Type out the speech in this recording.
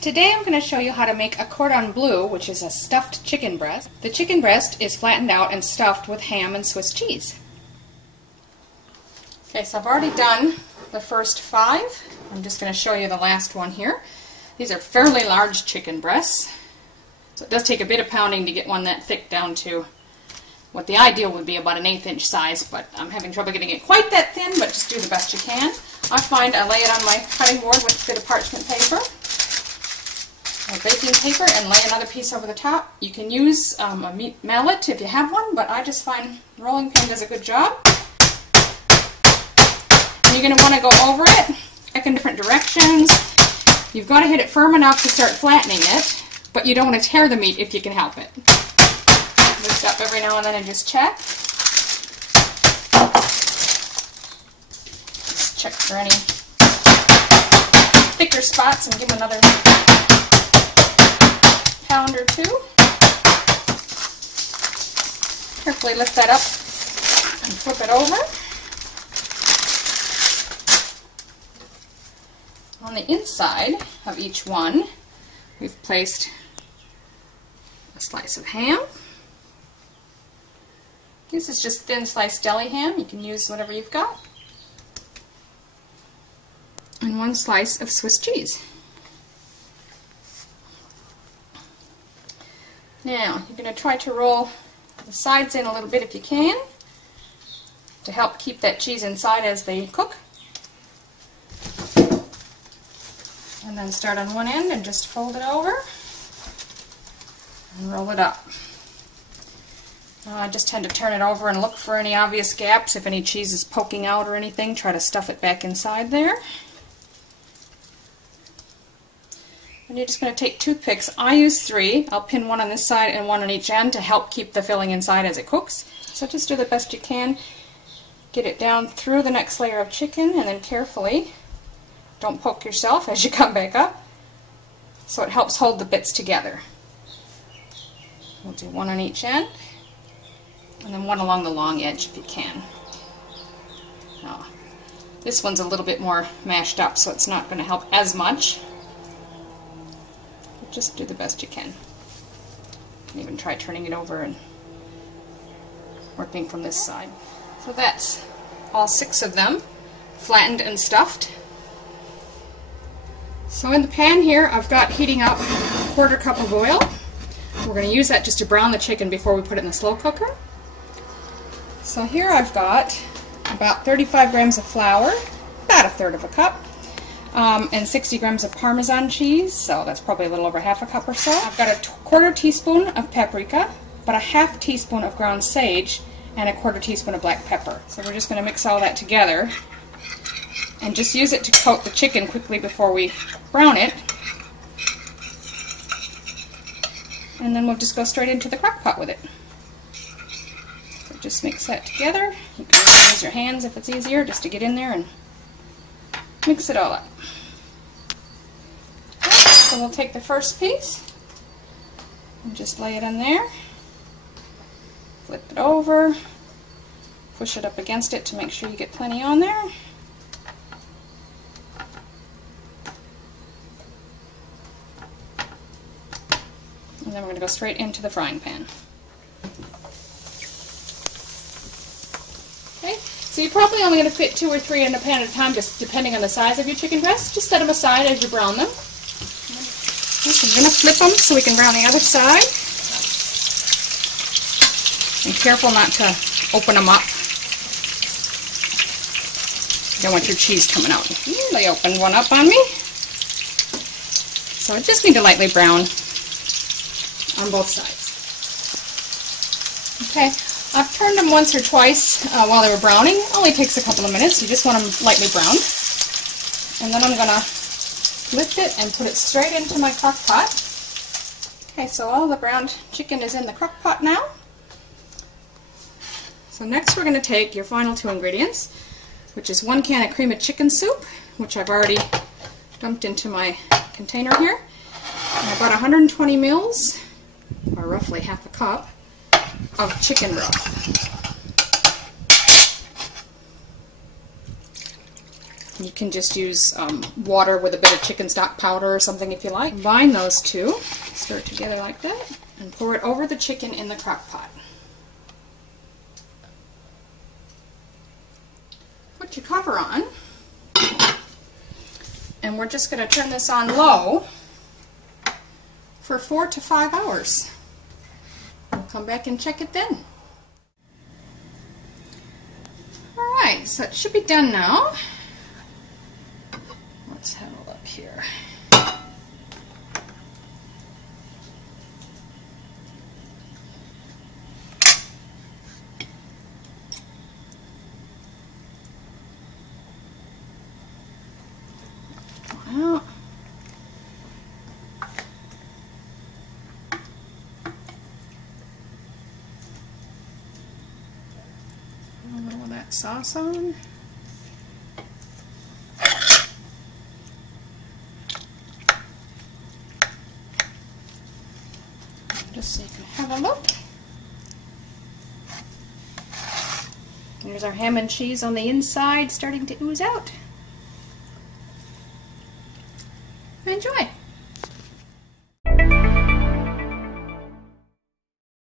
Today I'm going to show you how to make a cordon bleu, which is a stuffed chicken breast. The chicken breast is flattened out and stuffed with ham and Swiss cheese. Okay, so I've already done the first 5. I'm just going to show you the last one here. These are fairly large chicken breasts, so it does take a bit of pounding to get one that thick down to what the ideal would be, about an 1/8 inch size, but I'm having trouble getting it quite that thin, but just do the best you can. I find I lay it on my cutting board with a bit of parchment paper, or baking paper, and lay another piece over the top. You can use a meat mallet if you have one, but I just find rolling pin does a good job. And you're going to want to go over it, back in different directions. You've got to hit it firm enough to start flattening it, but you don't want to tear the meat if you can help it. Lift up every now and then and just check. Just check for any thicker spots and give them another pound or 2. Carefully lift that up and flip it over. On the inside of each one, we've placed a slice of ham. This is just thin sliced deli ham. You can use whatever you've got. And 1 slice of Swiss cheese. Now, you're going to try to roll the sides in a little bit if you can, to help keep that cheese inside as they cook. And then start on one end and just fold it over and roll it up. I just tend to turn it over and look for any obvious gaps. If any cheese is poking out or anything, try to stuff it back inside there. And you're just going to take toothpicks. I use 3. I'll pin 1 on this side and 1 on each end to help keep the filling inside as it cooks. So just do the best you can. Get it down through the next layer of chicken, and then carefully, don't poke yourself as you come back up, so it helps hold the bits together. We'll do 1 on each end, and then 1 along the long edge if you can. Now, this one's a little bit more mashed up, so it's not going to help as much. But just do the best you can. You can even try turning it over and working from this side. So that's all 6 of them, flattened and stuffed. So in the pan here, I've got heating up 1/4 cup of oil. We're going to use that just to brown the chicken before we put it in the slow cooker. So here I've got about 35 grams of flour, about 1/3 cup, and 60 grams of parmesan cheese, so that's probably a little over 1/2 cup or so. I've got a 1/4 teaspoon of paprika, about a 1/2 teaspoon of ground sage, and a 1/4 teaspoon of black pepper. So we're just going to mix all that together and just use it to coat the chicken quickly before we brown it. And then we'll just go straight into the crock pot with it. So just mix that together. You can use your hands if it's easier, just to get in there and mix it all up. Okay, so we'll take the first piece and just lay it in there. Flip it over. Push it up against it to make sure you get plenty on there. And then we're going to go straight into the frying pan. Okay, so you're probably only going to fit 2 or 3 in a pan at a time, just depending on the size of your chicken breast. Just set them aside as you brown them. Okay, so I'm going to flip them so we can brown the other side. And careful not to open them up. You don't want your cheese coming out. They opened one up on me. So I just need to lightly brown on both sides. Okay, I've turned them once or twice while they were browning. It only takes a couple of minutes. You just want them lightly browned. And then I'm going to lift it and put it straight into my crock pot. Okay, so all the browned chicken is in the crock pot now. So next we're going to take your final 2 ingredients, which is 1 can of cream of chicken soup, which I've already dumped into my container here. And I've got 120 mils, or roughly 1/2 cup, of chicken broth. You can just use water with a bit of chicken stock powder or something if you like. Combine those two, stir it together like that, and pour it over the chicken in the crock pot. Put your cover on, and we're just going to turn this on low for 4 to 5 hours. We'll come back and check it then. Alright, so it should be done now. Let's have a look here. Out. A little of that sauce on. Just so you can have a look. There's our ham and cheese on the inside starting to ooze out. Enjoy!